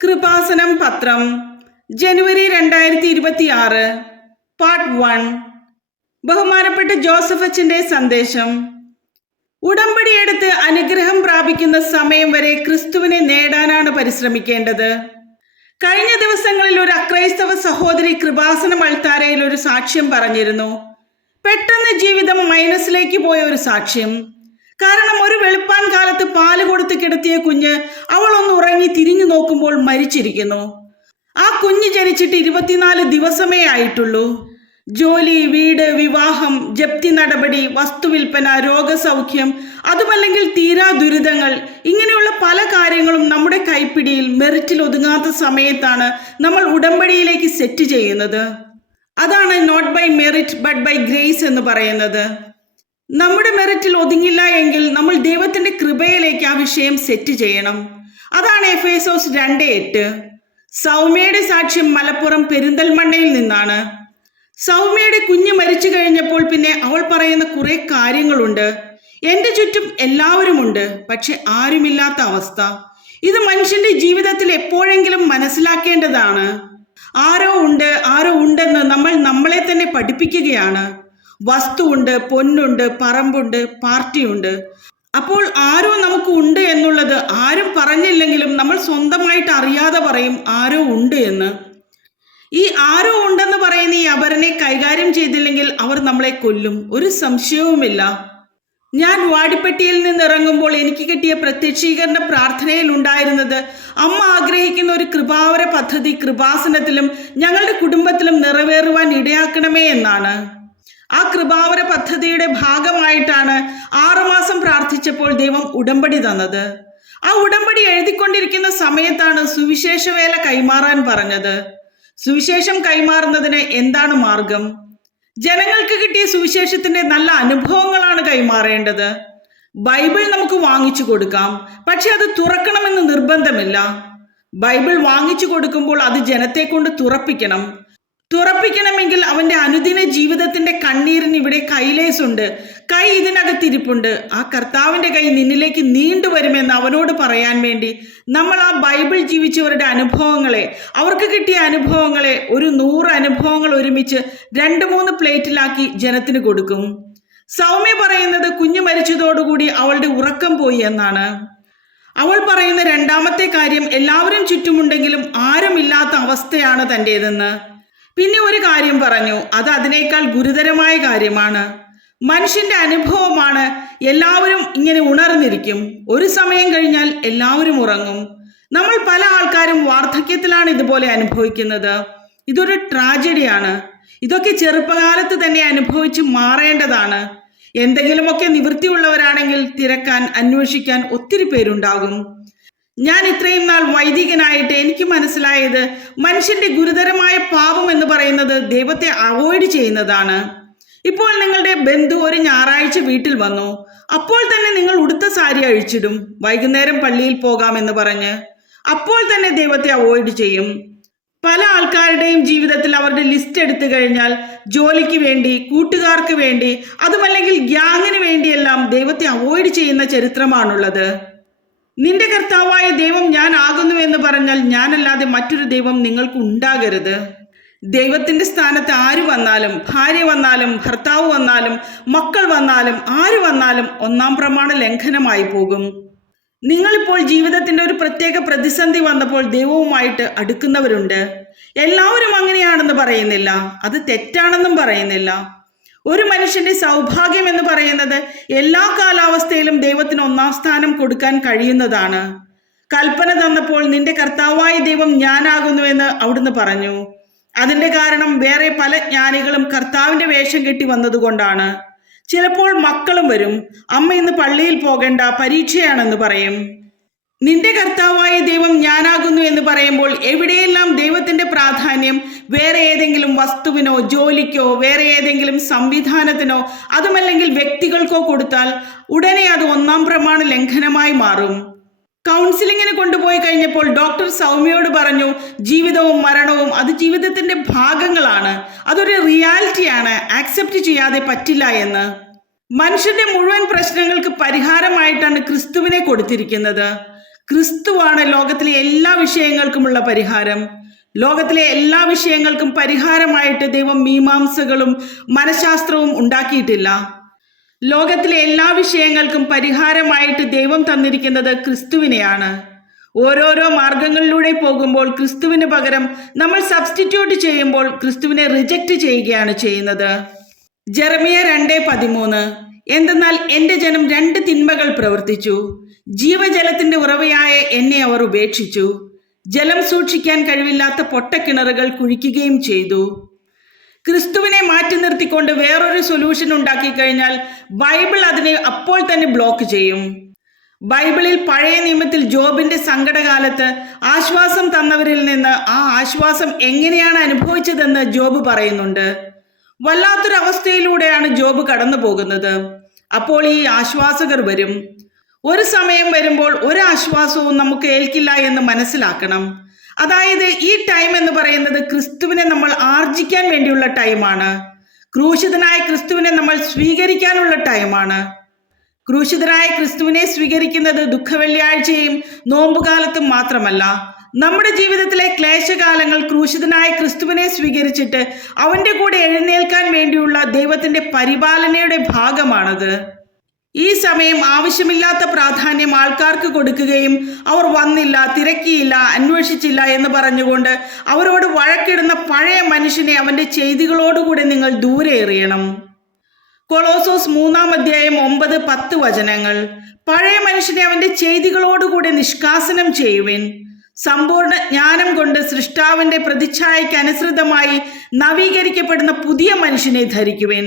കൃപാസനം പത്രം ജനുവരി 2026 പാർട്ട് 1. ബഹുമാനപ്പെട്ട ജോസഫ് അച്ഛൻ്റെ സന്ദേശം. ഉടമ്പടിയെടുത്ത് അനുഗ്രഹം പ്രാപിക്കുന്ന സമയം വരെ ക്രിസ്തുവിനെ നേടാനാണ് പരിശ്രമിക്കേണ്ടത്. കഴിഞ്ഞ ദിവസങ്ങളിൽ ഒരു അക്രൈസ്തവ സഹോദരി കൃപാസനം അൾത്താരയിൽ ഒരു സാക്ഷ്യം പറഞ്ഞിരുന്നു. പെട്ടെന്ന് ജീവിതം മൈനസിലേക്ക് പോയ ഒരു സാക്ഷ്യം. കാരണം ഒരു വെളുപ്പാൻ കാലത്ത് പാല് കൊടുത്ത് കിടത്തിയ കുഞ്ഞ് അവൾ ഒന്ന് ഉറങ്ങി തിരിഞ്ഞു നോക്കുമ്പോൾ മരിച്ചിരിക്കുന്നു. ആ കുഞ്ഞ് ജനിച്ചിട്ട് 24 ദിവസമേ ആയിട്ടുള്ളൂ. ജോലി, വീട്, വിവാഹം, ജപ്തി നടപടി, വസ്തുവിൽപ്പന, രോഗസൗഖ്യം, അതുമല്ലെങ്കിൽ തീരാ ദുരിതങ്ങൾ, ഇങ്ങനെയുള്ള പല കാര്യങ്ങളും നമ്മുടെ കൈപ്പിടിയിൽ മെറിറ്റിൽ ഒതുങ്ങാത്ത സമയത്താണ് നമ്മൾ ഉടമ്പടിയിലേക്ക് സെറ്റ് ചെയ്യുന്നത്. അതാണ് not by merit but by grace എന്ന് പറയുന്നത്. നമ്മുടെ മെറിറ്റിൽ ഒതുങ്ങില്ല എങ്കിൽ നമ്മൾ ദൈവത്തിന്റെ കൃപയിലേക്ക് ആ വിഷയം സെറ്റ് ചെയ്യണം. അതാണ് എഫേസോസ് 2:8. സൗമ്യയുടെ സാക്ഷ്യം മലപ്പുറം പെരിന്തൽമണ്ണയിൽ നിന്നാണ്. സൗമ്യയുടെ കുഞ്ഞ് മരിച്ചു കഴിഞ്ഞപ്പോൾ പിന്നെ അവൾ പറയുന്ന കുറെ കാര്യങ്ങളുണ്ട്. എൻ്റെ ചുറ്റും എല്ലാവരുമുണ്ട്, പക്ഷെ ആരുമില്ലാത്ത അവസ്ഥ. ഇത് മനുഷ്യന്റെ ജീവിതത്തിൽ എപ്പോഴെങ്കിലും മനസ്സിലാക്കേണ്ടതാണ്. ആരോ ഉണ്ടെന്ന് നമ്മൾ നമ്മളെ തന്നെ പഠിപ്പിക്കുകയാണ്. വസ്തുവുണ്ട്, പൊന്നുണ്ട്, പറമ്പുണ്ട്, പാർട്ടിയുണ്ട്. അപ്പോൾ ആരോ നമുക്ക് ഉണ്ട് എന്നുള്ളത് ആരും പറഞ്ഞില്ലെങ്കിലും നമ്മൾ സ്വന്തമായിട്ട് അറിയാതെ പറയും ആരോ ഉണ്ട് എന്ന്. ഈ ആരോ ഉണ്ടെന്ന് പറയുന്ന ഈ അപരനെ കൈകാര്യം ചെയ്തില്ലെങ്കിൽ അവർ നമ്മളെ കൊല്ലും, ഒരു സംശയവുമില്ല. ഞാൻ വാടിപ്പെട്ടിയിൽ നിന്ന് ഇറങ്ങുമ്പോൾ എനിക്ക് കിട്ടിയ പ്രത്യക്ഷീകരണ പ്രാർത്ഥനയിൽ ഉണ്ടായിരുന്നത് അമ്മ ആഗ്രഹിക്കുന്ന ഒരു കൃപാവര പദ്ധതി കൃപാസനത്തിലും ഞങ്ങളുടെ കുടുംബത്തിലും നിറവേറുവാൻ ഇടയാക്കണമേ എന്നാണ്. ആ കൃപാവര പദ്ധതിയുടെ ഭാഗമായിട്ടാണ് 6 മാസം പ്രാർത്ഥിച്ചപ്പോൾ ദൈവം ഉടമ്പടി തന്നത്. ആ ഉടമ്പടി എഴുതിക്കൊണ്ടിരിക്കുന്ന സമയത്താണ് സുവിശേഷ വേല കൈമാറാൻ പറഞ്ഞത്. സുവിശേഷം കൈമാറുന്നതിന് എന്താണ് മാർഗം? ജനങ്ങൾക്ക് കിട്ടിയ സുവിശേഷത്തിന്റെ നല്ല അനുഭവങ്ങളാണ് കൈമാറേണ്ടത്. ബൈബിൾ നമുക്ക് വാങ്ങിച്ചു കൊടുക്കാം, പക്ഷെ അത് തുറക്കണമെന്ന് നിർബന്ധമില്ല. ബൈബിൾ വാങ്ങിച്ചു കൊടുക്കുമ്പോൾ അത് ജനത്തെ കൊണ്ട് തുറപ്പിക്കണമെങ്കിൽ അവന്റെ അനുദിന ജീവിതത്തിന്റെ കണ്ണീരിന് ഇവിടെ കൈലേസുണ്ട്, കൈ ഇതിനകത്തിരിപ്പുണ്ട്. ആ കർത്താവിന്റെ കൈ നിന്നിലേക്ക് നീണ്ടുവരുമെന്ന് അവനോട് പറയാൻ വേണ്ടി നമ്മൾ ആ ബൈബിൾ ജീവിച്ചവരുടെ അനുഭവങ്ങളെ, അവർക്ക് കിട്ടിയ അനുഭവങ്ങളെ, ഒരു 100 അനുഭവങ്ങൾ ഒരുമിച്ച് 2-3 പ്ലേറ്റിലാക്കി ജനത്തിന് കൊടുക്കും. സൗമ്യ പറയുന്നത് കുഞ്ഞു മരിച്ചതോടുകൂടി അവളുടെ ഉറക്കം പോയി എന്നാണ്. അവൾ പറയുന്ന രണ്ടാമത്തെ കാര്യം എല്ലാവരും ചുറ്റുമുണ്ടെങ്കിലും ആരുമില്ലാത്ത അവസ്ഥയാണ് തൻ്റേതെന്ന്. പിന്നെ ഒരു കാര്യം പറഞ്ഞു, അത് അതിനേക്കാൾ ഗുരുതരമായ കാര്യമാണ്. മനുഷ്യന്റെ അനുഭവമാണ്. എല്ലാവരും ഇങ്ങനെ ഉണർന്നിരിക്കും, ഒരു സമയം കഴിഞ്ഞാൽ എല്ലാവരും ഉറങ്ങും. നമ്മൾ പല ആൾക്കാരും വാർദ്ധക്യത്തിലാണ് ഇതുപോലെ അനുഭവിക്കുന്നത്. ഇതൊരു ട്രാജഡിയാണ്. ഇതൊക്കെ ചെറുപ്പകാലത്ത് തന്നെ അനുഭവിച്ച് മാറേണ്ടതാണ്. എന്തെങ്കിലുമൊക്കെ നിവൃത്തിയുള്ളവരാണെങ്കിൽ തിരക്കാൻ, അന്വേഷിക്കാൻ ഒത്തിരി പേരുണ്ടാകും. ഞാൻ ഇത്രയും നാൾ വൈദികനായിട്ട് എനിക്ക് മനസ്സിലായത് മനുഷ്യന്റെ ഗുരുതരമായ പാപം എന്ന് പറയുന്നത് ദൈവത്തെ അവോയ്ഡ് ചെയ്യുന്നതാണ്. ഇപ്പോൾ നിങ്ങളുടെ ബന്ധു ഒരു ഞായറാഴ്ച വീട്ടിൽ വന്നു, അപ്പോൾ തന്നെ നിങ്ങൾ ഉടുത്ത സാരി അഴിച്ചിടും, വൈകുന്നേരം പള്ളിയിൽ പോകാമെന്ന് പറഞ്ഞ്. അപ്പോൾ തന്നെ ദൈവത്തെ അവോയ്ഡ് ചെയ്യും. പല ആൾക്കാരുടെയും ജീവിതത്തിൽ അവരുടെ ലിസ്റ്റ് എടുത്തു കഴിഞ്ഞാൽ ജോലിക്ക് വേണ്ടി, കൂട്ടുകാർക്ക് വേണ്ടി, അതുമല്ലെങ്കിൽ ഗ്യാങ്ങിന് വേണ്ടിയെല്ലാം ദൈവത്തെ അവോയ്ഡ് ചെയ്യുന്ന ചരിത്രമാണുള്ളത്. നിന്റെ കർത്താവായ ദൈവം ഞാൻ ആകുന്നു എന്ന് പറഞ്ഞാൽ ഞാനല്ലാതെ മറ്റൊരു ദൈവം നിങ്ങൾക്ക് ഉണ്ടാകരുത്. ദൈവത്തിന്റെ സ്ഥാനത്ത് ആര് വന്നാലും, ഭാര്യ വന്നാലും, ഭർത്താവ് വന്നാലും, മക്കൾ വന്നാലും, ആര് വന്നാലും 1-ാം പ്രമാണ ലംഘനമായി പോകും. നിങ്ങളിപ്പോൾ ജീവിതത്തിന്റെ ഒരു പ്രത്യേക പ്രതിസന്ധി വന്നപ്പോൾ ദൈവവുമായിട്ട് അടുക്കുന്നവരുണ്ട്. എല്ലാവരും അങ്ങനെയാണെന്ന് പറയുന്നില്ല, അത് തെറ്റാണെന്നും പറയുന്നില്ല. ഒരു മനുഷ്യന്റെ സൗഭാഗ്യം എന്ന് പറയുന്നത് എല്ലാ കാലാവസ്ഥയിലും ദൈവത്തിന് 1-ാം സ്ഥാനം കൊടുക്കാൻ കഴിയുന്നതാണ്. കൽപ്പന തന്നപ്പോൾ നിന്റെ കർത്താവായ ദൈവം ഞാനാകുന്നുവെന്ന് അവിടുന്ന് പറഞ്ഞു. അതിന്റെ കാരണം വേറെ പല ജ്ഞാനികളും കർത്താവിന്റെ വേഷം കെട്ടി വന്നതുകൊണ്ടാണ്. ചിലപ്പോൾ മക്കളും വരും, അമ്മ ഇന്ന് പള്ളിയിൽ പോകണ്ട, പരീക്ഷയാണെന്ന് പറയും. നിന്റെ കർത്താവായ ദൈവം ഞാനാകുന്നു എന്ന് പറയുമ്പോൾ എവിടെയെല്ലാം ദൈവത്തിന്റെ പ്രാധാന്യം വേറെ ഏതെങ്കിലും വസ്തുവിനോ, ജോലിക്കോ, വേറെ ഏതെങ്കിലും സംവിധാനത്തിനോ, അതുമല്ലെങ്കിൽ വ്യക്തികൾക്കോ കൊടുത്താൽ ഉടനെ അത് 1-ാം പ്രമാണ ലംഘനമായി മാറും. കൗൺസിലിങ്ങിന് കൊണ്ടുപോയി കഴിഞ്ഞപ്പോൾ ഡോക്ടർ സൗമ്യയോട് പറഞ്ഞു, ജീവിതവും മരണവും അത് ജീവിതത്തിന്റെ ഭാഗങ്ങളാണ്, അതൊരു റിയാലിറ്റിയാണ്, ആക്സെപ്റ്റ് ചെയ്യാതെ പറ്റില്ല എന്ന്. മനുഷ്യന്റെ മുഴുവൻ പ്രശ്നങ്ങൾക്ക് പരിഹാരമായിട്ടാണ് ക്രിസ്തുവിനെ കൊടുത്തിരിക്കുന്നത്. ക്രിസ്തുവാണ് ലോകത്തിലെ എല്ലാ വിഷയങ്ങൾക്കുമുള്ള പരിഹാരം. ലോകത്തിലെ എല്ലാ വിഷയങ്ങൾക്കും പരിഹാരമായിട്ട് ദൈവം മീമാംസകളും മനഃശാസ്ത്രവും ഉണ്ടാക്കിയിട്ടില്ല. ലോകത്തിലെ എല്ലാ വിഷയങ്ങൾക്കും പരിഹാരമായിട്ട് ദൈവം തന്നിരിക്കുന്നത് ക്രിസ്തുവിനെയാണ്. ഓരോരോ മാർഗങ്ങളിലൂടെ പോകുമ്പോൾ ക്രിസ്തുവിന് പകരം നമ്മൾ സബ്സ്റ്റിറ്റ്യൂട്ട് ചെയ്യുമ്പോൾ ക്രിസ്തുവിനെ റിജക്റ്റ് ചെയ്യുകയാണ് ചെയ്യുന്നത്. ജെറമിയ 2:13 എന്തെന്നാൽ എൻ്റെ ജനം 2 തിന്മകൾ പ്രവർത്തിച്ചു. ജീവജലത്തിന്റെ ഉറവയായ എന്നെ അവർ ഉപേക്ഷിച്ചു. ജലം സൂക്ഷിക്കാൻ കഴിവില്ലാത്ത പൊട്ടക്കിണറുകൾ കുഴിക്കുകയും ചെയ്തു. ക്രിസ്തുവിനെ മാറ്റി നിർത്തിക്കൊണ്ട് വേറൊരു സൊല്യൂഷൻ ഉണ്ടാക്കി കഴിഞ്ഞാൽ ബൈബിൾ അതിനെ അപ്പോൾ തന്നെ ബ്ലോക്ക് ചെയ്യും. ബൈബിളിൽ പഴയ നിയമത്തിൽ ജോബിന്റെ സങ്കടകാലത്ത് ആശ്വാസം തന്നവരിൽ നിന്ന് ആ ആശ്വാസം എങ്ങനെയാണ് അനുഭവിച്ചതെന്ന് ജോബ് പറയുന്നുണ്ട്. വല്ലാത്തൊരവസ്ഥയിലൂടെയാണ് ജോബ് കടന്നു പോകുന്നത്. അപ്പോൾ ഈ ആശ്വാസകർ വരും. ഒരു സമയം വരുമ്പോൾ ഒരാശ്വാസവും നമുക്ക് ഏൽക്കില്ല എന്ന് മനസ്സിലാക്കണം. അതായത് ഈ ടൈം എന്ന് പറയുന്നത് ക്രിസ്തുവിനെ നമ്മൾ ആർജിക്കാൻ വേണ്ടിയുള്ള ടൈമാണ്. ക്രൂശിതനായ ക്രിസ്തുവിനെ നമ്മൾ സ്വീകരിക്കാനുള്ള ടൈമാണ്. ക്രൂശിതനായ ക്രിസ്തുവിനെ സ്വീകരിക്കുന്നത് ദുഃഖവെള്ളിയാഴ്ചയും നോമ്പുകാലത്തും മാത്രമല്ല. നമ്മുടെ ജീവിതത്തിലെ ക്ലേശകാലങ്ങൾ ക്രൂശിതനായ ക്രിസ്തുവിനെ സ്വീകരിച്ചിട്ട് അവന്റെ കൂടെ എഴുന്നേൽക്കാൻ വേണ്ടിയുള്ള ദൈവത്തിന്റെ പരിപാലനയുടെ ഭാഗമാണത്. ഈ സമയം ആവശ്യമില്ലാത്ത പ്രാധാന്യം ആൾക്കാർക്ക് കൊടുക്കുകയും അവർ വന്നില്ല, തിരക്കിയില്ല, അന്വേഷിച്ചില്ല എന്ന് പറഞ്ഞുകൊണ്ട് അവരോട് വഴക്കിടുന്ന പഴയ മനുഷ്യനെ അവന്റെ ചെയ്തികളോടുകൂടെ നിങ്ങൾ ദൂരെ എറിയണം. കൊളോസോസ് 3:9-10 വചനങ്ങൾ. പഴയ മനുഷ്യനെ അവന്റെ ചെയ്തികളോടുകൂടെ നിഷ്കാസനം ചെയ്യുവിൻ. സമ്പൂർണ്ണ ജ്ഞാനം കൊണ്ട് സൃഷ്ടാവിന്റെ പ്രതിച്ഛായയ്ക്ക് അനുസൃതമായി നവീകരിക്കപ്പെടുന്ന പുതിയ മനുഷ്യനെ ധരിക്കുവിൻ.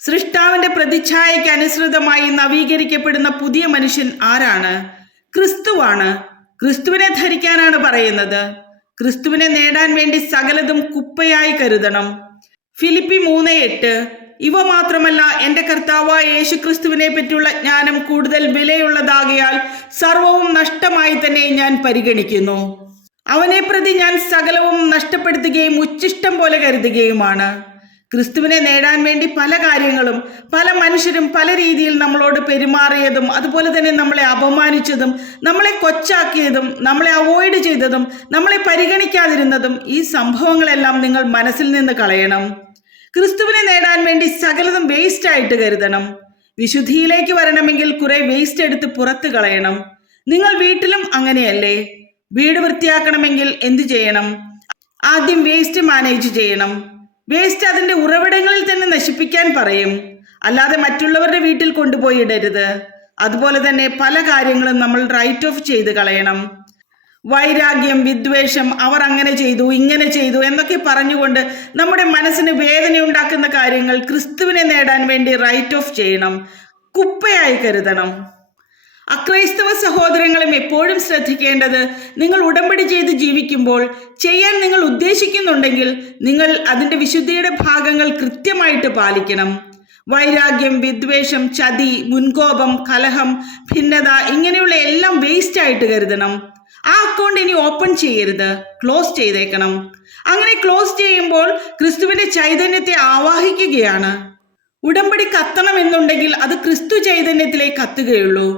സൃഷ്ടാവിന്റെ പ്രതിച്ഛായയ്ക്ക് അനുസൃതമായി നവീകരിക്കപ്പെടുന്ന പുതിയ മനുഷ്യൻ ആരാണ്? ക്രിസ്തുവാണ്. ക്രിസ്തുവിനെ ധരിക്കാനാണ് പറയുന്നത്. ക്രിസ്തുവിനെ നേടാൻ വേണ്ടി സകലതും കുപ്പയായി കരുതണം. ഫിലിപ്പി 3:8 ഇവ മാത്രമല്ല, എൻ്റെ കർത്താവായ യേശു ക്രിസ്തുവിനെ പറ്റിയുള്ള ജ്ഞാനം കൂടുതൽ വിലയുള്ളതാകയാൽ സർവവും നഷ്ടമായി തന്നെ ഞാൻ പരിഗണിക്കുന്നു. അവനെ പ്രതി ഞാൻ സകലവും നഷ്ടപ്പെടുത്തുകയും ഉച്ഛിഷ്ടം പോലെ കരുതുകയുമാണ്. ക്രിസ്തുവിനെ നേടാൻ വേണ്ടി പല കാര്യങ്ങളും പല മനുഷ്യരും പല രീതിയിൽ നമ്മളോട് പെരുമാറിയതും അതുപോലെ തന്നെ നമ്മളെ അപമാനിച്ചതും നമ്മളെ കൊച്ചാക്കിയതും നമ്മളെ അവോയ്ഡ് ചെയ്തതും നമ്മളെ പരിഗണിക്കാതിരുന്നതും ഈ സംഭവങ്ങളെല്ലാം നിങ്ങൾ മനസ്സിൽ നിന്ന് കളയണം. ക്രിസ്തുവിനെ നേടാൻ വേണ്ടി സകലതും വേസ്റ്റ് ആയിട്ട് കരുതണം. വിശുദ്ധിയിലേക്ക് വരണമെങ്കിൽ കുറെ വേസ്റ്റ് എടുത്ത് പുറത്ത് കളയണം. നിങ്ങൾ വീട്ടിലും അങ്ങനെയല്ലേ? വീട് വൃത്തിയാക്കണമെങ്കിൽ എന്തു ചെയ്യണം? ആദ്യം വേസ്റ്റ് മാനേജ് ചെയ്യണം. വേസ്റ്റ് അതിന്റെ ഉറവിടങ്ങളിൽ തന്നെ നശിപ്പിക്കാൻ പറയും, അല്ലാതെ മറ്റുള്ളവരുടെ വീട്ടിൽ കൊണ്ടുപോയി ഇടരുത്. അതുപോലെ തന്നെ പല കാര്യങ്ങളും നമ്മൾ റൈറ്റ് ഓഫ് ചെയ്ത് കളയണം. വൈരാഗ്യം, വിദ്വേഷം, അവർ അങ്ങനെ ചെയ്തു ഇങ്ങനെ ചെയ്തു എന്നൊക്കെ പറഞ്ഞുകൊണ്ട് നമ്മുടെ മനസ്സിന് വേദന ഉണ്ടാക്കുന്ന കാര്യങ്ങൾ ക്രിസ്തുവിനെ നേടാൻ വേണ്ടി റൈറ്റ് ഓഫ് ചെയ്യണം, കുപ്പയായി കരുതണം. അക്രൈസ്തവ സഹോദരങ്ങളും എപ്പോഴും ശ്രദ്ധിക്കേണ്ടത്, നിങ്ങൾ ഉടമ്പടി ചെയ്ത് ജീവിക്കുമ്പോൾ ചെയ്യാൻ നിങ്ങൾ ഉദ്ദേശിക്കുന്നുണ്ടെങ്കിൽ നിങ്ങൾ അതിൻ്റെ വിശുദ്ധിയുടെ ഭാഗങ്ങൾ കൃത്യമായിട്ട് പാലിക്കണം. വൈരാഗ്യം, വിദ്വേഷം, ചതി, മുൻകോപം, കലഹം, ഭിന്നത ഇങ്ങനെയുള്ള എല്ലാം വേസ്റ്റ് ആയിട്ട് കരുതണം. ആ അക്കൗണ്ട് ഇനി ഓപ്പൺ ചെയ്യരുത്, ക്ലോസ് ചെയ്തേക്കണം. അങ്ങനെ ക്ലോസ് ചെയ്യുമ്പോൾ ക്രിസ്തുവിന്റെ ചൈതന്യത്തെ ആവാഹിക്കുകയാണ്. ഉടമ്പടി കത്തണമെന്നുണ്ടെങ്കിൽ അത് ക്രിസ്തു ചൈതന്യത്തിലേക്ക് കത്തുകയുള്ളൂ.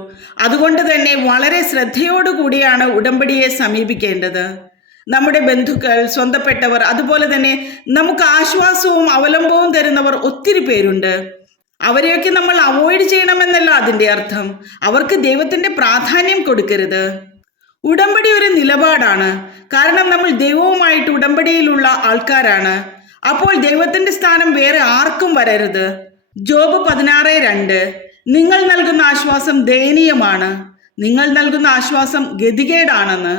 അതുകൊണ്ട് തന്നെ വളരെ ശ്രദ്ധയോടുകൂടിയാണ് ഉടമ്പടിയെ സമീപിക്കേണ്ടത്. നമ്മുടെ ബന്ധുക്കൾ, സ്വന്തപ്പെട്ടവർ, അതുപോലെ തന്നെ നമുക്ക് ആശ്വാസവും അവലംബവും തരുന്നവർ ഒത്തിരി പേരുണ്ട്. അവരെയൊക്കെ നമ്മൾ അവോയ്ഡ് ചെയ്യണമെന്നല്ല അതിൻ്റെ അർത്ഥം. അവർക്ക് ദൈവത്തിന്റെ പ്രാധാന്യം കൊടുക്കരുത്. ഉടമ്പടി ഒരു നിലപാടാണ്. കാരണം നമ്മൾ ദൈവവുമായിട്ട് ഉടമ്പടിയിലുള്ള ആൾക്കാരാണ്. അപ്പോൾ ദൈവത്തിന്റെ സ്ഥാനം വേറെ ആർക്കും വരരുത്. ജോബ് 16:2 നിങ്ങൾ നൽകുന്ന ആശ്വാസം ദയനീയമാണ്, നിങ്ങൾ നൽകുന്ന ആശ്വാസം ഗതികേടാണെന്ന്.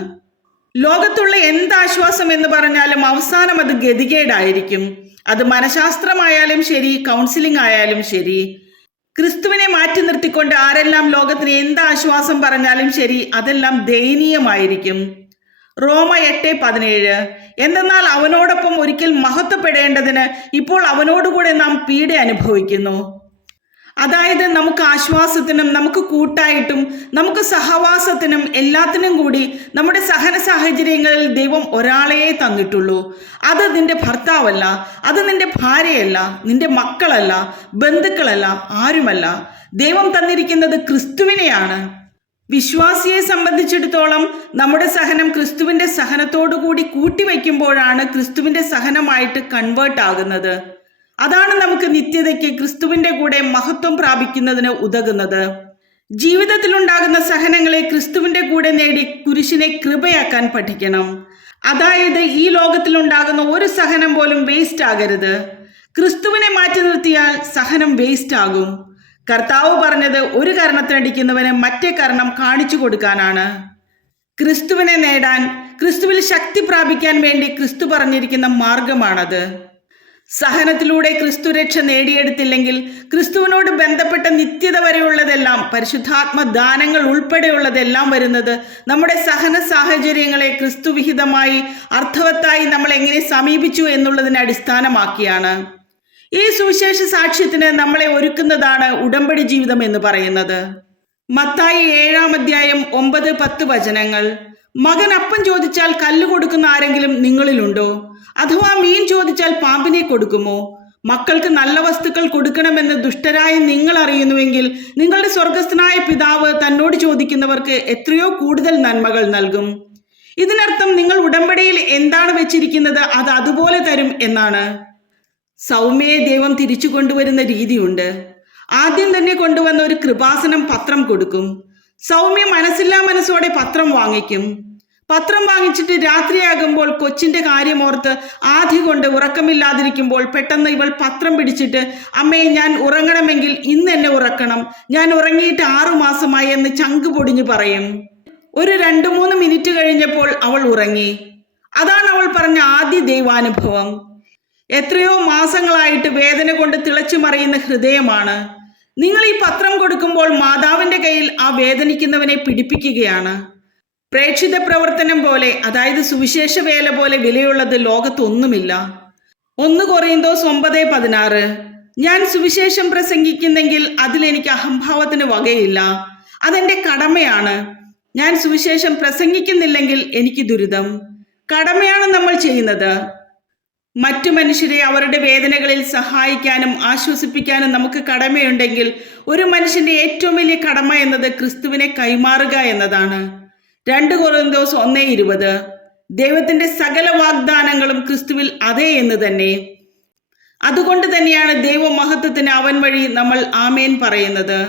ലോകത്തുള്ള എന്താശ്വാസം എന്ന് പറഞ്ഞാലും അവസാനം അത് ഗതികേടായിരിക്കും. അത് മനഃശാസ്ത്രമായാലും ശരി, കൗൺസിലിംഗ് ആയാലും ശരി. ക്രിസ്തുവിനെ മാറ്റി നിർത്തിക്കൊണ്ട് ആരെല്ലാം ലോകത്തിന് എന്ത് ആശ്വാസം പറഞ്ഞാലും ശരി, അതെല്ലാം ദയനീയമായിരിക്കും. റോമ 8:17 എന്തെന്നാൽ അവനോടൊപ്പം ഒരിക്കൽ മഹത്വപ്പെടേണ്ടതിന് ഇപ്പോൾ അവനോടുകൂടെ നാം പീഡ അനുഭവിക്കുന്നു. അതായത് നമുക്ക് ആശ്വാസത്തിനും നമുക്ക് കൂട്ടായിട്ടും നമുക്ക് സഹവാസത്തിനും എല്ലാത്തിനും കൂടി നമ്മുടെ സഹന സാഹചര്യങ്ങളിൽ ദൈവം ഒരാളെയേ തന്നിട്ടുള്ളൂ. അത് നിന്റെ ഭർത്താവല്ല, അത് നിന്റെ ഭാര്യയല്ല, നിന്റെ മക്കളല്ല, ബന്ധുക്കളല്ല, ആരുമല്ല. ദൈവം തന്നിരിക്കുന്നത് ക്രിസ്തുവിനെയാണ്. വിശ്വാസിയെ സംബന്ധിച്ചിടത്തോളം നമ്മുടെ സഹനം ക്രിസ്തുവിന്റെ സഹനത്തോടുകൂടി കൂട്ടിവെക്കുമ്പോഴാണ് ക്രിസ്തുവിന്റെ സഹനമായിട്ട് കൺവേർട്ട് ആകുന്നത്. അതാണ് നമുക്ക് നിത്യതയ്ക്ക് ക്രിസ്തുവിന്റെ കൂടെ മഹത്വം പ്രാപിക്കുന്നതിന് ഉതകുന്നത്. ജീവിതത്തിലുണ്ടാകുന്ന സഹനങ്ങളെ ക്രിസ്തുവിന്റെ കൂടെ നേടി കുരിശിനെ കൃപയാക്കാൻ പഠിക്കണം. അതായത് ഈ ലോകത്തിലുണ്ടാകുന്ന ഒരു സഹനം പോലും വേസ്റ്റ് ആകരുത്. ക്രിസ്തുവിനെ മാറ്റി നിർത്തിയാൽ സഹനം വേസ്റ്റ് ആകും. കർത്താവ് പറഞ്ഞത് ഒരു കർണത്തിനടിക്കുന്നവന് മറ്റേ കർണം കാണിച്ചു കൊടുക്കാനാണ്. ക്രിസ്തുവിനെ നേടാൻ, ക്രിസ്തുവിൽ ശക്തി പ്രാപിക്കാൻ വേണ്ടി ക്രിസ്തു പറഞ്ഞിരിക്കുന്ന മാർഗമാണത്. സഹനത്തിലൂടെ ക്രിസ്തു രക്ഷ നേടിയെടുത്തില്ലെങ്കിൽ ക്രിസ്തുവിനോട് ബന്ധപ്പെട്ട നിത്യത വരെയുള്ളതെല്ലാം, പരിശുദ്ധാത്മ ദാനങ്ങൾ ഉൾപ്പെടെയുള്ളതെല്ലാം വരുന്നത് നമ്മുടെ സഹന സാഹചര്യങ്ങളെ ക്രിസ്തുവിഹിതമായി അർത്ഥവത്തായി നമ്മൾ എങ്ങനെ സമീപിച്ചു എന്നുള്ളതിനെ അടിസ്ഥാനമാക്കിയാണ്. ഈ സുവിശേഷ സാക്ഷ്യത്തിന് നമ്മളെ ഒരുക്കുന്നതാണ് ഉടമ്പടി ജീവിതം എന്ന് പറയുന്നത്. മത്തായി 7-ാം അധ്യായം 9-10 വചനങ്ങൾ. മകൻ അപ്പം ചോദിച്ചാൽ കല്ല് കൊടുക്കുന്ന ആരെങ്കിലും നിങ്ങളിലുണ്ടോ? അഥവാ മീൻ ചോദിച്ചാൽ പാമ്പിനെ കൊടുക്കുമോ? മക്കൾക്ക് നല്ല വസ്തുക്കൾ കൊടുക്കണമെന്ന് ദുഷ്ടരായ നിങ്ങൾ അറിയുന്നുവെങ്കിൽ നിങ്ങളുടെ സ്വർഗസ്ഥനായ പിതാവ് തന്നോട് ചോദിക്കുന്നവർക്ക് എത്രയോ കൂടുതൽ നന്മകൾ നൽകും. ഇതിനർത്ഥം നിങ്ങൾ ഉടമ്പടിയിൽ എന്താണ് വെച്ചിരിക്കുന്നത് അത് അതുപോലെ തരും എന്നാണ്. സൗമ്യയെ ദൈവം തിരിച്ചു കൊണ്ടുവരുന്ന രീതിയുണ്ട്. ആദ്യം തന്നെ കൊണ്ടുവന്ന ഒരു കൃപാസനം പത്രം കൊടുക്കും. സൗമ്യ മനസ്സില്ലാ മനസ്സോടെ പത്രം വാങ്ങിക്കും. പത്രം വാങ്ങിച്ചിട്ട് രാത്രിയാകുമ്പോൾ കൊച്ചിന്റെ കാര്യമോർത്ത് ആധി കൊണ്ട് ഉറക്കമില്ലാതിരിക്കുമ്പോൾ പെട്ടെന്ന് ഇവൾ പത്രം പിടിച്ചിട്ട്, അമ്മേ ഞാൻ ഉറങ്ങണമെങ്കിൽ ഇന്ന് എന്നെ ഉറക്കണം, ഞാൻ ഉറങ്ങിയിട്ട് 6 മാസമായി എന്ന് ചങ്ക് പൊടിഞ്ഞു പറയും. ഒരു 2-3 മിനിറ്റ് കഴിഞ്ഞപ്പോൾ അവൾ ഉറങ്ങി. അതാണ് അവൾ പറഞ്ഞ ആദ്യ ദൈവാനുഭവം. എത്രയോ മാസങ്ങളായിട്ട് വേദന കൊണ്ട് തിളച്ചു മറിയുന്ന ഹൃദയമാണ്. നിങ്ങൾ ഈ പത്രം കൊടുക്കുമ്പോൾ മാതാവിന്റെ കയ്യിൽ ആ വേദനിക്കുന്നവനെ പിടിപ്പിക്കുകയാണ്. പ്രേക്ഷിത പ്രവർത്തനം പോലെ, അതായത് സുവിശേഷ വേല പോലെ വിലയുള്ളത് ലോകത്തൊന്നുമില്ല. 1 കൊറിന്തോസ് 9:16. ഞാൻ സുവിശേഷം പ്രസംഗിക്കുന്നെങ്കിൽ അതിലെനിക്ക് അഹംഭാവത്തിന് വകയില്ല. അതെന്റെ കടമയാണ്. ഞാൻ സുവിശേഷം പ്രസംഗിക്കുന്നില്ലെങ്കിൽ എനിക്ക് ദുരിതം. കടമയാണ് നമ്മൾ ചെയ്യുന്നത്. മറ്റു മനുഷ്യരെ അവരുടെ വേദനകളിൽ സഹായിക്കാനും ആശ്വസിപ്പിക്കാനും നമുക്ക് കടമയുണ്ടെങ്കിൽ ഒരു മനുഷ്യന്റെ ഏറ്റവും വലിയ കടമ എന്നത് ക്രിസ്തുവിനെ കൈമാറുക എന്നതാണ്. 2 കൊറിന്തോസ് 1:20. ദൈവത്തിന്റെ സകല വാഗ്ദാനങ്ങളും ക്രിസ്തുവിൽ അതെ എന്ന് തന്നെ. അതുകൊണ്ട് തന്നെയാണ് ദൈവമഹത്വത്തിന് അവൻ വഴി നമ്മൾ ആമേൻ പറയുന്നത്.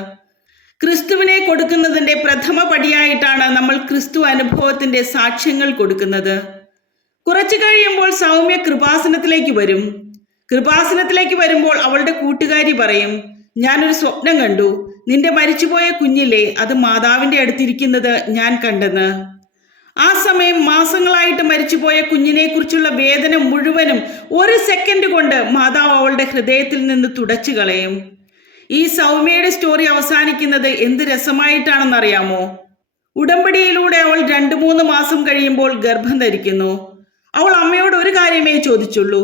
ക്രിസ്തുവിനെ കൊടുക്കുന്നതിന്റെ പ്രഥമ പടിയായിട്ടാണ് നമ്മൾ ക്രിസ്തു അനുഭവത്തിന്റെ സാക്ഷ്യങ്ങൾ കൊടുക്കുന്നത്. കുറച്ചു കഴിയുമ്പോൾ സൗമ്യ കൃപാസനത്തിലേക്ക് വരും. കൃപാസനത്തിലേക്ക് വരുമ്പോൾ അവളുടെ കൂട്ടുകാരി പറയും, ഞാനൊരു സ്വപ്നം കണ്ടു. നിന്റെ മരിച്ചുപോയ കുഞ്ഞില്ലേ, അത് മാതാവിന്റെ അടുത്തിരിക്കുന്നത് ഞാൻ കണ്ടെന്ന്. ആ സമയം മാസങ്ങളായിട്ട് മരിച്ചുപോയ കുഞ്ഞിനെ കുറിച്ചുള്ള വേദന മുഴുവനും 1 സെക്കൻഡ് കൊണ്ട് മാതാവ് അവളുടെ ഹൃദയത്തിൽ നിന്ന് തുടച്ചു കളയും. ഈ സൗമ്യയുടെ സ്റ്റോറി അവസാനിക്കുന്നത് എന്ത് രസമായിട്ടാണെന്നറിയാമോ? ഉടമ്പടിയിലൂടെ അവൾ 2-3 മാസം കഴിയുമ്പോൾ ഗർഭം ധരിക്കുന്നു. അവൾ അമ്മയോട് ഒരു കാര്യമേ ചോദിച്ചുള്ളൂ,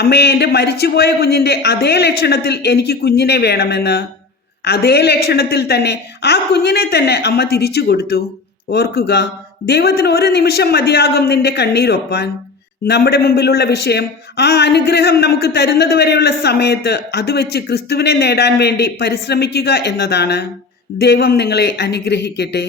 അമ്മേ, എൻ്റെ മരിച്ചുപോയ കുഞ്ഞിന്റെ അതേ ലക്ഷണത്തിൽ എനിക്ക് കുഞ്ഞിനെ വേണമെന്ന്. അതേ ലക്ഷണത്തിൽ തന്നെ ആ കുഞ്ഞിനെ തന്നെ അമ്മ തിരിച്ചു കൊടുത്തു. ഓർക്കുക, ദൈവത്തിന് 1 നിമിഷം മതിയാകും നിന്റെ കണ്ണീരൊപ്പാൻ. നമ്മുടെ മുമ്പിലുള്ള വിഷയം ആ അനുഗ്രഹം നമുക്ക് തരുന്നത് വരെയുള്ള സമയത്ത് അത് വെച്ച് ക്രിസ്തുവിനെ നേടാൻ വേണ്ടി പരിശ്രമിക്കുക എന്നതാണ്. ദൈവം നിങ്ങളെ അനുഗ്രഹിക്കട്ടെ.